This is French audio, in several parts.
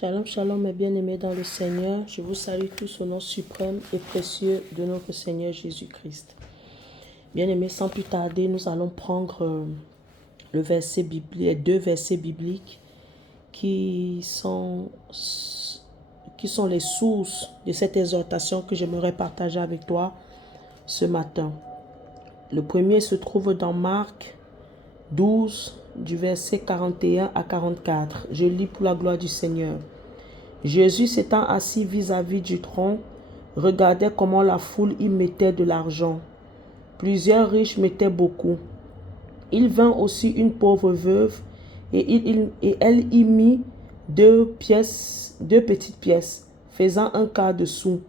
Shalom, shalom, mes bien-aimés dans le Seigneur. Je vous salue tous au nom suprême et précieux de notre Seigneur Jésus-Christ. Bien-aimés, sans plus tarder, nous allons prendre les deux versets bibliques qui sont les sources de cette exhortation que j'aimerais partager avec toi ce matin. Le premier se trouve dans Marc 12, du verset 41 à 44. Je lis pour la gloire du Seigneur. Jésus s'étant assis vis-à-vis du trône, regardait comment la foule y mettait de l'argent. Plusieurs riches mettaient beaucoup. Il vint aussi une pauvre veuve, et elle y mit deux petites pièces, faisant un quart de sou.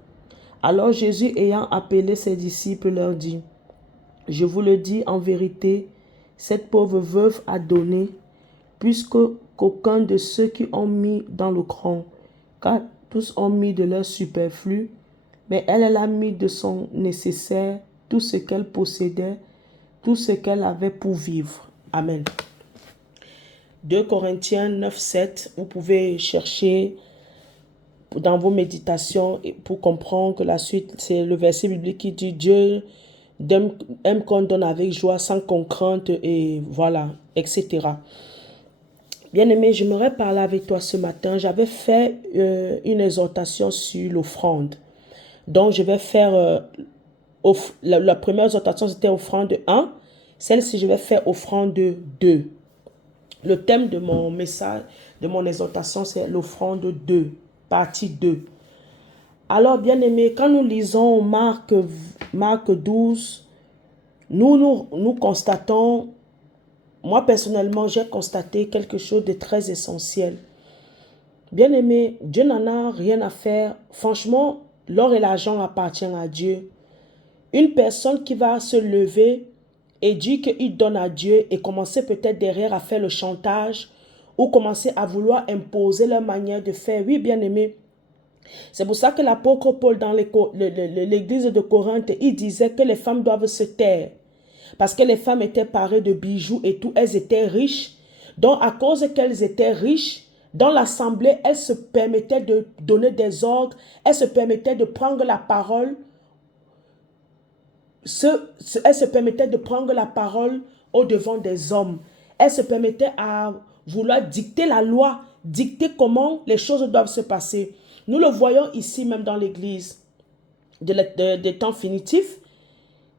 Alors Jésus, ayant appelé ses disciples, leur dit: Je vous le dis en vérité, cette pauvre veuve a donné plus qu'aucun de ceux qui ont mis dans le cran, car tous ont mis de leur superflu, mais elle a mis de son nécessaire, tout ce qu'elle possédait, tout ce qu'elle avait pour vivre. Amen. 2 Corinthiens 9, 7, vous pouvez chercher dans vos méditations pour comprendre que la suite, c'est le verset biblique qui dit: Dieu aime qu'on donne avec joie, sans contrainte, et voilà, etc. Bien-aimé, j'aimerais parler avec toi ce matin. J'avais fait une exhortation sur l'offrande. Donc, je vais faire... la première exhortation, c'était offrande 1. Celle-ci, je vais faire offrande 2. Le thème de mon message, de mon exhortation, c'est l'offrande 2, partie 2. Alors, bien-aimé, quand nous lisons Marc 12, nous constatons... Moi, personnellement, j'ai constaté quelque chose de très essentiel. Bien-aimé, Dieu n'en a rien à faire. Franchement, l'or et l'argent appartiennent à Dieu. Une personne qui va se lever et dire qu'il donne à Dieu et commencer peut-être derrière à faire le chantage ou commencer à vouloir imposer leur manière de faire. Oui, bien-aimé, c'est pour ça que l'apôtre Paul dans l'église de Corinthe, il disait que les femmes doivent se taire. Parce que les femmes étaient parées de bijoux et tout, elles étaient riches. Donc, à cause qu'elles étaient riches, dans l'assemblée, elles se permettaient de donner des ordres, elles se permettaient de prendre la parole. Elles se permettaient de prendre la parole au devant des hommes. Elles se permettaient à vouloir dicter la loi, dicter comment les choses doivent se passer. Nous le voyons ici même dans l'église des temps finitifs.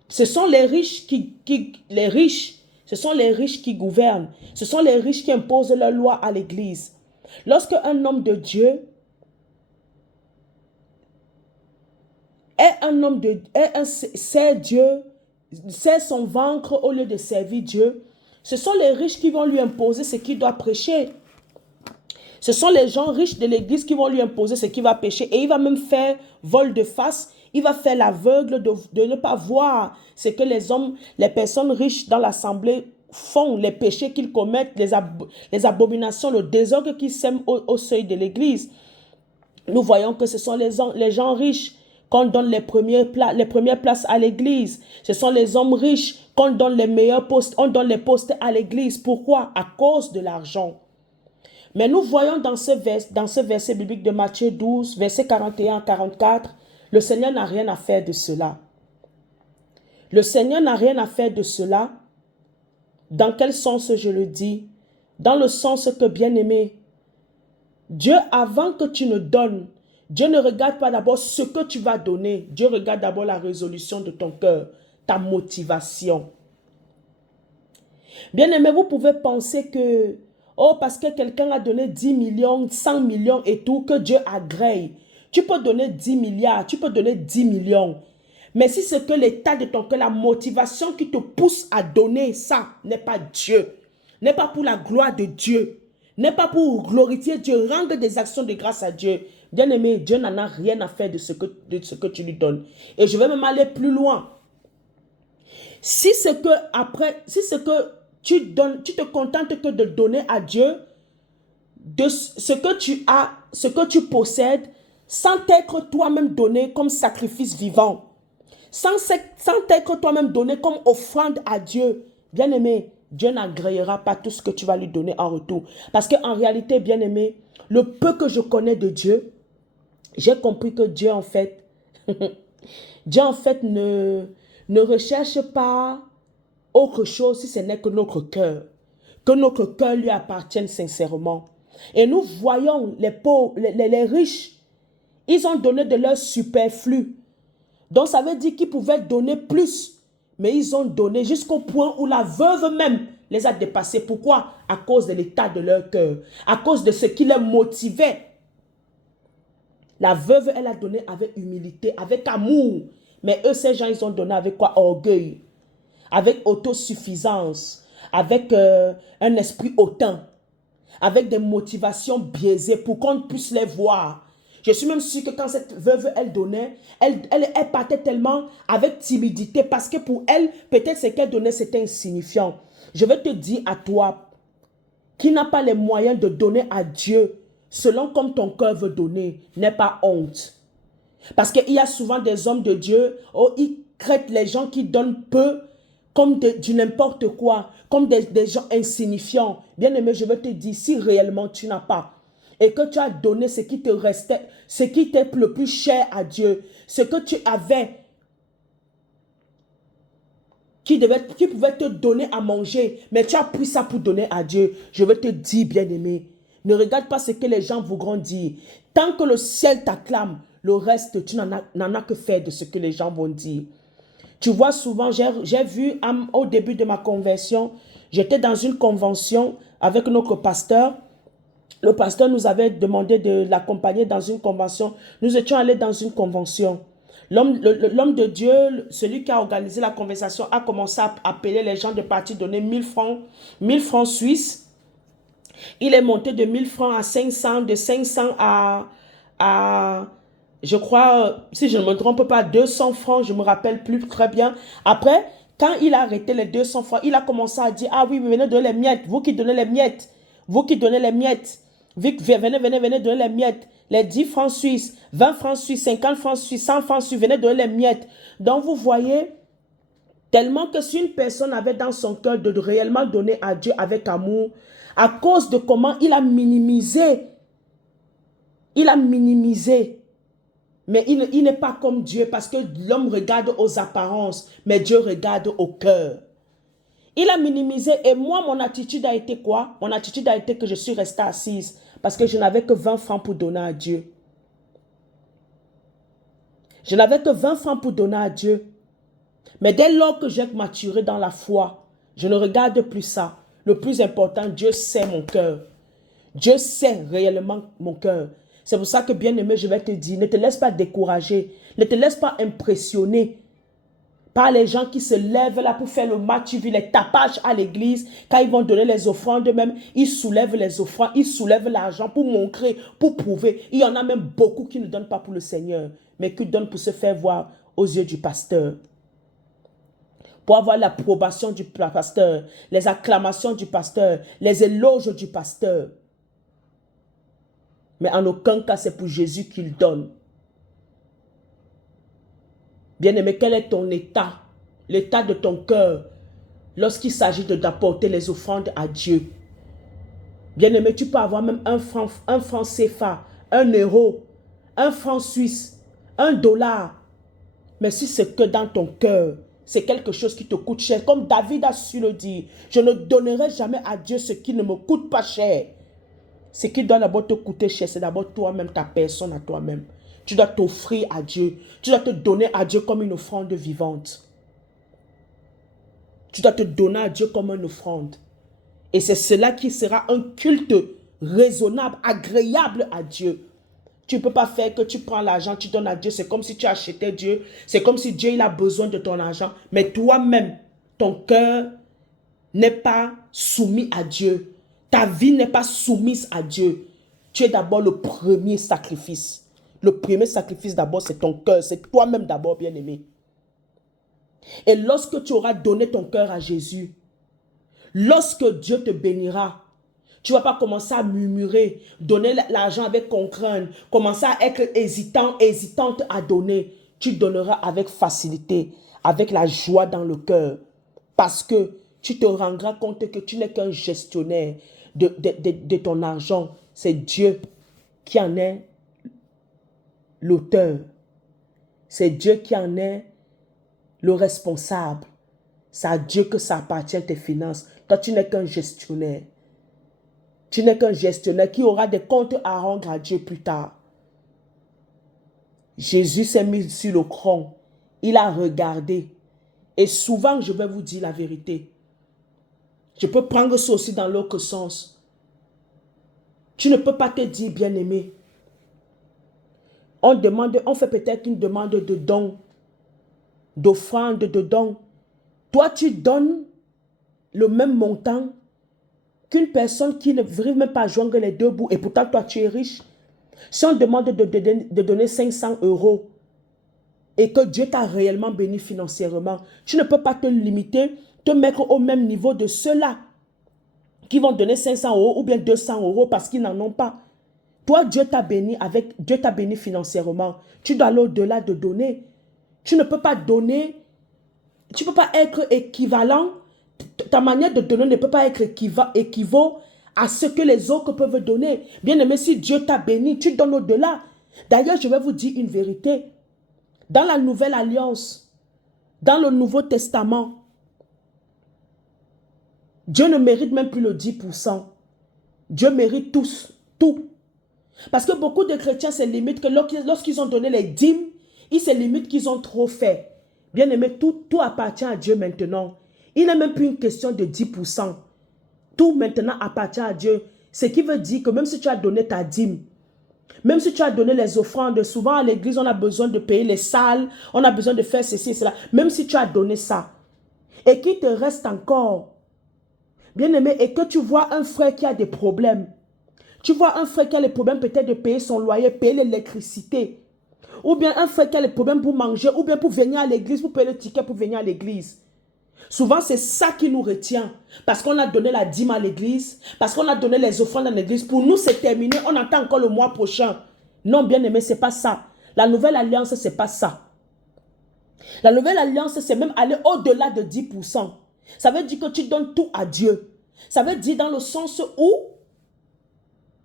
Ce sont les riches ce sont les riches qui gouvernent. Ce sont les riches qui imposent leur loi à l'église. Lorsque un homme de Dieu sert Dieu, sert son ventre au lieu de servir Dieu, ce sont les riches qui vont lui imposer ce qu'il doit prêcher. Ce sont les gens riches de l'église qui vont lui imposer ce qu'il va prêcher. Et il va même faire vol de face. Il va faire l'aveugle de ne pas voir ce que les personnes riches dans l'assemblée font, les péchés qu'ils commettent, les abominations, le désordre qu'ils sèment au seuil de l'église. Nous voyons que ce sont les gens riches qu'on donne les premières places à l'église. Ce sont les hommes riches qu'on donne les meilleurs postes, on donne les postes à l'église. Pourquoi? À cause de l'argent. Mais nous voyons dans ce verset biblique de Matthieu 12, verset 41 à 44, le Seigneur n'a rien à faire de cela. Le Seigneur n'a rien à faire de cela. Dans quel sens je le dis? Dans le sens que, bien-aimé, Dieu, avant que tu ne donnes, Dieu ne regarde pas d'abord ce que tu vas donner. Dieu regarde d'abord la résolution de ton cœur, ta motivation. Bien-aimé, vous pouvez penser que, oh, parce que quelqu'un a donné 10 millions, 100 millions et tout, que Dieu agrée. Tu peux donner 10 milliards, tu peux donner 10 millions. Mais si c'est que l'état de ton cœur, la motivation qui te pousse à donner ça n'est pas Dieu, n'est pas pour la gloire de Dieu, n'est pas pour glorifier Dieu, rendre des actions de grâce à Dieu. Bien-aimé, Dieu n'en a rien à faire de ce que tu lui donnes. Et je vais même aller plus loin. Si c'est que tu donnes, tu te contentes que de donner à Dieu de ce que tu as, ce que tu possèdes, sans t'être toi-même donné comme sacrifice vivant, sans t'être toi-même donné comme offrande à Dieu, bien-aimé, Dieu n'agréera pas tout ce que tu vas lui donner en retour. Parce qu'en réalité, bien-aimé, le peu que je connais de Dieu, j'ai compris que Dieu, en fait, Dieu, en fait, ne recherche pas autre chose si ce n'est que notre cœur. Que notre cœur lui appartienne sincèrement. Et nous voyons les pauvres, les riches, ils ont donné de leur superflu. Donc ça veut dire qu'ils pouvaient donner plus. Mais ils ont donné jusqu'au point où la veuve même les a dépassés. Pourquoi? À cause de l'état de leur cœur. À cause de ce qui les motivait. La veuve, elle a donné avec humilité, avec amour. Mais eux, ces gens, ils ont donné avec quoi? Orgueil. Avec autosuffisance. Avec un esprit hautain. Avec des motivations biaisées pour qu'on puisse les voir. Je suis même sûre que quand cette veuve, elle donnait, elle partait tellement avec timidité parce que pour elle, peut-être ce qu'elle donnait, c'était insignifiant. Je vais te dire à toi, qui n'a pas les moyens de donner à Dieu, selon comme ton cœur veut donner, n'aie pas honte. Parce qu'il y a souvent des hommes de Dieu, ils traitent les gens qui donnent peu comme du n'importe quoi, comme des gens insignifiants. Bien aimé, je vais te dire, si réellement tu n'as pas, et que tu as donné ce qui te restait, ce qui t'est le plus cher à Dieu, ce que tu avais, qui pouvait te donner à manger, mais tu as pris ça pour donner à Dieu, je vais te dire, bien-aimé, ne regarde pas ce que les gens voudront dire. Tant que le ciel t'acclame, le reste, tu n'en as que faire de ce que les gens vont dire. Tu vois, souvent, j'ai vu au début de ma conversion, j'étais dans une convention avec notre pasteur. Le pasteur nous avait demandé de l'accompagner dans une convention. Nous étions allés dans une convention. L'homme de Dieu, celui qui a organisé la conversation, a commencé à appeler les gens de partir donner 1000 francs suisses. Il est monté de 1000 francs à 500, de 500 à je crois, si je ne me trompe pas, 200 francs, je ne me rappelle plus très bien. Après, quand il a arrêté les 200 francs, il a commencé à dire, ah oui, venez donner les miettes, vous qui donnez les miettes, vous qui donnez les miettes, venez donner les miettes, les 10 francs suisses, 20 francs suisses, 50 francs suisses, 100 francs suisses, venez donner les miettes. Donc vous voyez, tellement que si une personne avait dans son cœur de réellement donner à Dieu avec amour, à cause de comment il a minimisé, mais il n'est pas comme Dieu parce que l'homme regarde aux apparences, mais Dieu regarde au cœur. Il a minimisé et moi, mon attitude a été quoi? Mon attitude a été que je suis restée assise parce que je n'avais que 20 francs pour donner à Dieu. Je n'avais que 20 francs pour donner à Dieu. Mais dès lors que j'ai maturé dans la foi, je ne regarde plus ça. Le plus important, Dieu sait mon cœur. Dieu sait réellement mon cœur. C'est pour ça que, bien-aimé, je vais te dire, ne te laisse pas décourager. Ne te laisse pas impressionner par les gens qui se lèvent là pour faire le match. Tu vis les tapages à l'église. Quand ils vont donner les offrandes eux-mêmes, ils soulèvent les offrandes, ils soulèvent l'argent pour montrer, pour prouver. Il y en a même beaucoup qui ne donnent pas pour le Seigneur, mais qui donnent pour se faire voir aux yeux du pasteur. Pour avoir l'approbation du pasteur, les acclamations du pasteur, les éloges du pasteur. Mais en aucun cas, c'est pour Jésus qu'il donne. Bien-aimé, quel est ton état? L'état de ton cœur lorsqu'il s'agit d'apporter les offrandes à Dieu. Bien-aimé, tu peux avoir même un franc CFA, 1 euro, 1 franc suisse, 1 dollar. Mais si c'est que dans ton cœur, c'est quelque chose qui te coûte cher. Comme David a su le dire, je ne donnerai jamais à Dieu ce qui ne me coûte pas cher. Ce qui doit d'abord te coûter cher, c'est d'abord toi-même, ta personne à toi-même. Tu dois t'offrir à Dieu. Tu dois te donner à Dieu comme une offrande vivante. Tu dois te donner à Dieu comme une offrande. Et c'est cela qui sera un culte raisonnable, agréable à Dieu. Tu ne peux pas faire que tu prends l'argent, tu donnes à Dieu. C'est comme si tu achetais Dieu. C'est comme si Dieu il a besoin de ton argent. Mais toi-même, ton cœur n'est pas soumis à Dieu. Ta vie n'est pas soumise à Dieu. Tu es d'abord le premier sacrifice. Le premier sacrifice d'abord, c'est ton cœur. C'est toi-même d'abord, bien-aimé. Et lorsque tu auras donné ton cœur à Jésus, lorsque Dieu te bénira, tu ne vas pas commencer à murmurer, donner l'argent avec contrainte, commencer à être hésitante à donner. Tu donneras avec facilité, avec la joie dans le cœur. Parce que tu te rendras compte que tu n'es qu'un gestionnaire de ton argent. C'est Dieu qui en est l'auteur. C'est Dieu qui en est le responsable. C'est à Dieu que ça appartient tes finances. Toi, tu n'es qu'un gestionnaire. Tu n'es qu'un gestionnaire qui aura des comptes à rendre à Dieu plus tard. Jésus s'est mis sur le cran. Il a regardé. Et souvent, je vais vous dire la vérité. Je peux prendre ça aussi dans l'autre sens. Tu ne peux pas te dire, bien-aimé. On fait peut-être une demande de don, d'offrande, de don. Toi, tu donnes le même montant qu'une personne qui ne arrive même pas à joindre les deux bouts. Et pourtant, toi, tu es riche. Si on demande de donner 500 € et que Dieu t'a réellement béni financièrement, tu ne peux pas te limiter, te mettre au même niveau de ceux-là qui vont donner 500 € ou bien 200 € parce qu'ils n'en ont pas. Toi, Dieu t'a béni financièrement. Tu dois aller au-delà de donner. Tu ne peux pas donner, tu ne peux pas être équivalent. Ta manière de donner ne peut pas être équivaut à ce que les autres peuvent donner. Bien aimé, si Dieu t'a béni, tu donnes au-delà. D'ailleurs, je vais vous dire une vérité. Dans la Nouvelle Alliance, dans le Nouveau Testament, Dieu ne mérite même plus le 10%. Dieu mérite tout. Parce que beaucoup de chrétiens se limitent que lorsqu'ils ont donné les dîmes, ils se limitent qu'ils ont trop fait. Bien aimé, tout appartient à Dieu maintenant. Il n'est même plus une question de 10%. Tout maintenant appartient à Dieu. Ce qui veut dire que même si tu as donné ta dîme, même si tu as donné les offrandes, souvent à l'église, on a besoin de payer les salles, on a besoin de faire ceci et cela. Même si tu as donné ça, et qu'il te reste encore, bien aimé, et que tu vois un frère qui a des problèmes, tu vois un frère qui a les problèmes peut-être de payer son loyer, payer l'électricité, ou bien un frère qui a les problèmes pour manger, ou bien pour venir à l'église, pour payer le ticket pour venir à l'église. Souvent, c'est ça qui nous retient. Parce qu'on a donné la dîme à l'église, parce qu'on a donné les offrandes à l'église. Pour nous, c'est terminé. On attend encore le mois prochain. Non, bien aimé, ce n'est pas ça. La nouvelle alliance, ce n'est pas ça. La nouvelle alliance, c'est même aller au-delà de 10%. Ça veut dire que tu donnes tout à Dieu. Ça veut dire dans le sens où,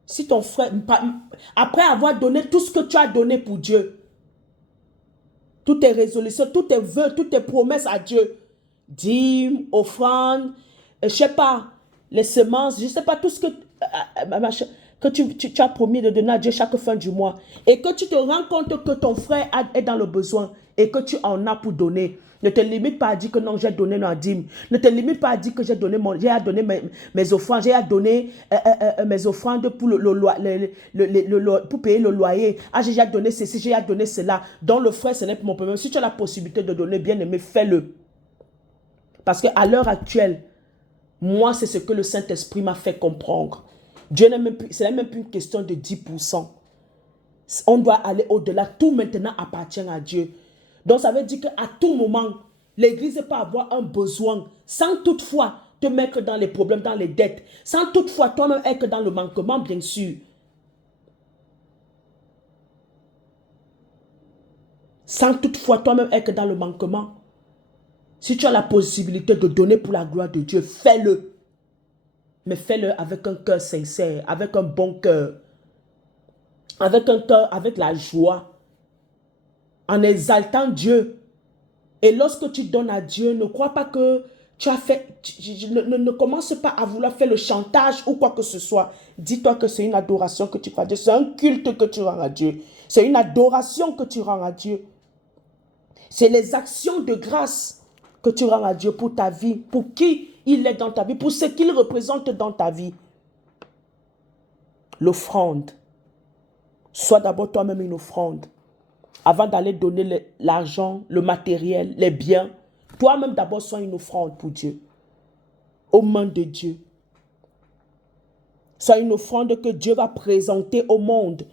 si ton frère, après avoir donné tout ce que tu as donné pour Dieu, toutes tes résolutions, tous tes vœux, toutes tes promesses à Dieu, dîmes, offrandes, je ne sais pas, les semences, je ne sais pas, tout ce que tu as promis de donner à Dieu chaque fin du mois, et que tu te rends compte que ton frère est dans le besoin, et que tu en as pour donner. Ne te limite pas à dire que non, j'ai donné ma dîme. Ne te limite pas à dire que j'ai donné mes offrandes, j'ai donné mes offrandes pour, pour payer le loyer. Ah, j'ai déjà donné ceci, j'ai déjà donné cela. Donc le frère, ce n'est pas mon problème. Si tu as la possibilité de donner, bien aimé, fais-le. Parce qu'à l'heure actuelle, moi, c'est ce que le Saint-Esprit m'a fait comprendre. Dieu n'est même plus, ce n'est même plus une question de 10%. On doit aller au-delà. Tout maintenant appartient à Dieu. Donc, ça veut dire qu'à tout moment, l'Église peut avoir un besoin sans toutefois te mettre dans les problèmes, dans les dettes, sans toutefois toi-même être dans le manquement, bien sûr. Sans toutefois toi-même être dans le manquement. Si tu as la possibilité de donner pour la gloire de Dieu, fais-le. Mais fais-le avec un cœur sincère, avec un bon cœur. Avec un cœur, avec la joie. En exaltant Dieu. Et lorsque tu donnes à Dieu, ne crois pas que tu as fait, ne commence pas à vouloir faire le chantage ou quoi que ce soit. Dis-toi que c'est une adoration que tu fais à Dieu. C'est un culte que tu rends à Dieu. C'est une adoration que tu rends à Dieu. C'est les actions de grâce que tu rends à Dieu pour ta vie, pour qui il est dans ta vie, pour ce qu'il représente dans ta vie. L'offrande. Sois d'abord toi-même une offrande. Avant d'aller donner l'argent, le matériel, les biens, toi-même d'abord sois une offrande pour Dieu. Aux mains de Dieu. Sois une offrande que Dieu va présenter au monde.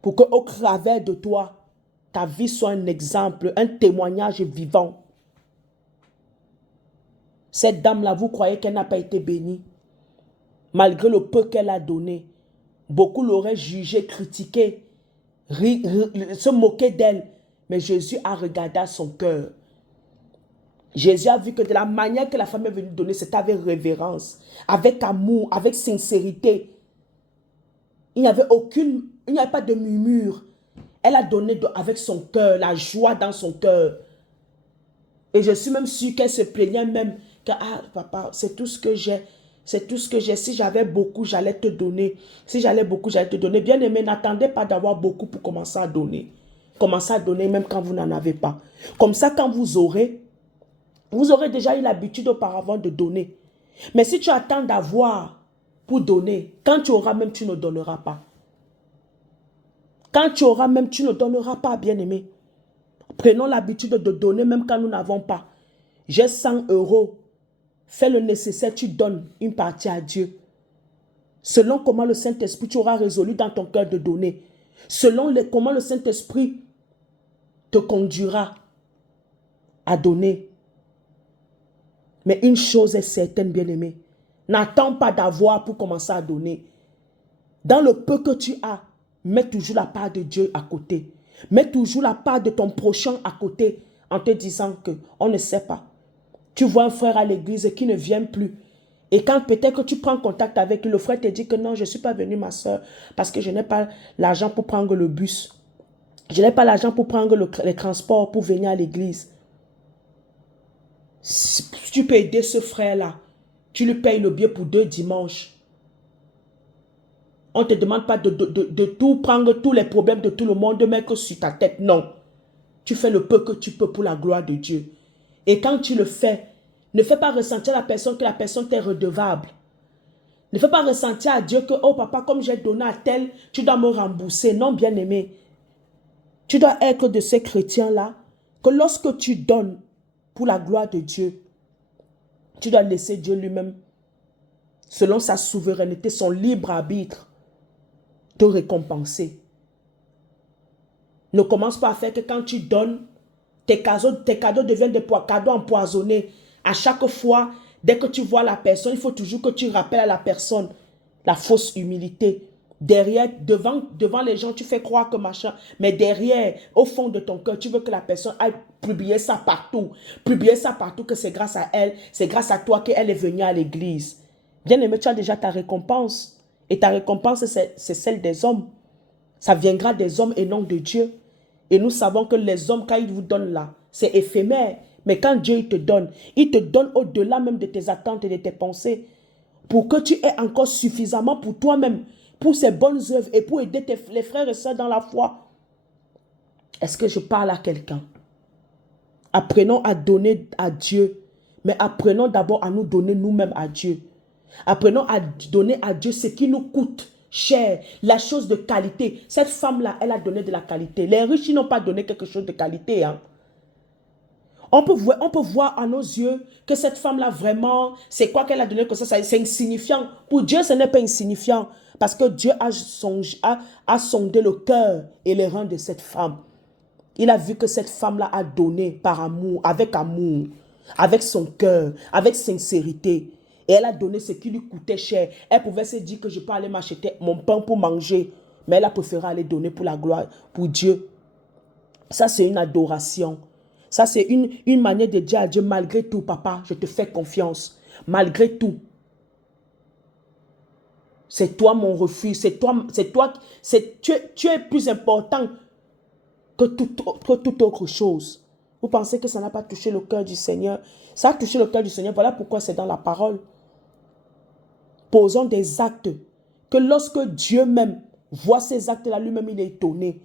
Pour qu'au travers de toi, ta vie soit un exemple, un témoignage vivant. Cette dame-là, vous croyez qu'elle n'a pas été bénie? Malgré le peu qu'elle a donné, beaucoup l'auraient jugée, critiquée, se moquer d'elle. Mais Jésus a regardé à son cœur. Jésus a vu que de la manière que la femme est venue donner, c'était avec révérence, avec amour, avec sincérité. Il n'y avait pas de murmure. Elle a donné avec son cœur, la joie dans son cœur. Et je suis même sûre qu'elle se plaignait même que, ah papa, c'est tout ce que j'ai. C'est tout ce que j'ai. Si j'avais beaucoup, j'allais te donner. Si j'allais beaucoup, j'allais te donner. Bien aimé, n'attendez pas d'avoir beaucoup pour commencer à donner. Commencez à donner même quand vous n'en avez pas. Comme ça, quand vous aurez déjà eu l'habitude auparavant de donner. Mais si tu attends d'avoir pour donner, quand tu auras même, tu ne donneras pas. Quand tu auras même, tu ne donneras pas, bien aimé. Prenons l'habitude de donner même quand nous n'avons pas. J'ai 100 €. Fais le nécessaire, tu donnes une partie à Dieu. Selon comment le Saint-Esprit, tu auras résolu dans ton cœur de donner. Selon comment le Saint-Esprit te conduira à donner. Mais une chose est certaine, bien-aimé. N'attends pas d'avoir pour commencer à donner. Dans le peu que tu as, mets toujours la part de Dieu à côté. Mets toujours la part de ton prochain à côté en te disant qu'on ne sait pas. Tu vois un frère à l'église qui ne vient plus. Et quand peut-être que tu prends contact avec lui, le frère te dit que non, je ne suis pas venu ma soeur parce que je n'ai pas l'argent pour prendre le bus. Je n'ai pas l'argent pour prendre les transports pour venir à l'église. Si tu peux aider ce frère-là, tu lui payes le billet pour 2 dimanches. On ne te demande pas de tout prendre, tous les problèmes de tout le monde, de mettre sur ta tête. Non. Tu fais le peu que tu peux pour la gloire de Dieu. Et quand tu le fais, ne fais pas ressentir à la personne que la personne t'est redevable. Ne fais pas ressentir à Dieu que, oh papa, comme j'ai donné à tel, tu dois me rembourser. Non, bien aimé. Tu dois être de ces chrétiens-là, que lorsque tu donnes pour la gloire de Dieu, tu dois laisser Dieu lui-même, selon sa souveraineté, son libre arbitre, te récompenser. Ne commence pas à faire que quand tu donnes, tes cadeaux deviennent des cadeaux empoisonnés. À chaque fois, dès que tu vois la personne, il faut toujours que tu rappelles à la personne la fausse humilité. Derrière, devant les gens, tu fais croire que machin. Mais derrière, au fond de ton cœur, tu veux que la personne aille publier ça partout. Publier ça partout, que c'est grâce à elle, c'est grâce à toi qu'elle est venue à l'église. Bien aimé, tu as déjà ta récompense. Et ta récompense, c'est celle des hommes. Ça viendra des hommes et non de Dieu. Et nous savons que les hommes, quand ils vous donnent là, c'est éphémère. Mais quand Dieu il te donne au-delà même de tes attentes et de tes pensées. Pour que tu aies encore suffisamment pour toi-même, pour ces bonnes œuvres et pour aider les frères et sœurs dans la foi. Est-ce que je parle à quelqu'un? Apprenons à donner à Dieu, mais apprenons d'abord à nous donner nous-mêmes à Dieu. Apprenons à donner à Dieu ce qui nous coûte cher, la chose de qualité. Cette femme-là, elle a donné de la qualité. Les riches, ils n'ont pas donné quelque chose de qualité. Hein. On peut voir à nos yeux que cette femme-là, vraiment, c'est quoi qu'elle a donné que ça c'est insignifiant. Pour Dieu, ce n'est pas insignifiant. Parce que Dieu a sondé le cœur et les reins de cette femme. Il a vu que cette femme-là a donné par amour, avec son cœur, avec sincérité. Et elle a donné ce qui lui coûtait cher. Elle pouvait se dire que je peux aller m'acheter mon pain pour manger. Mais elle a préféré aller donner pour la gloire, pour Dieu. Ça, c'est une adoration. Ça, c'est une manière de dire à Dieu, malgré tout, papa, je te fais confiance. Malgré tout. C'est toi mon refuge. Tu es plus important que toute autre chose. Vous pensez que ça n'a pas touché le cœur du Seigneur? Ça a touché le cœur du Seigneur. Voilà pourquoi c'est dans la parole. Posons des actes que lorsque Dieu même voit ces actes-là, lui-même il est étonné.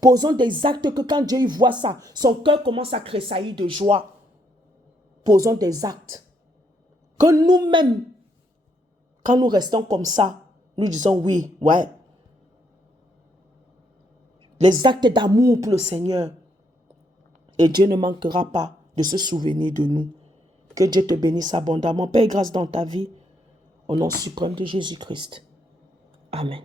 Posons des actes que quand Dieu voit ça, son cœur commence à tressaillir de joie. Posons des actes que nous-mêmes, quand nous restons comme ça, nous disons oui, ouais. Les actes d'amour pour le Seigneur. Et Dieu ne manquera pas de se souvenir de nous. Que Dieu te bénisse abondamment. Paix et grâce dans ta vie. Au nom suprême de Jésus-Christ. Amen.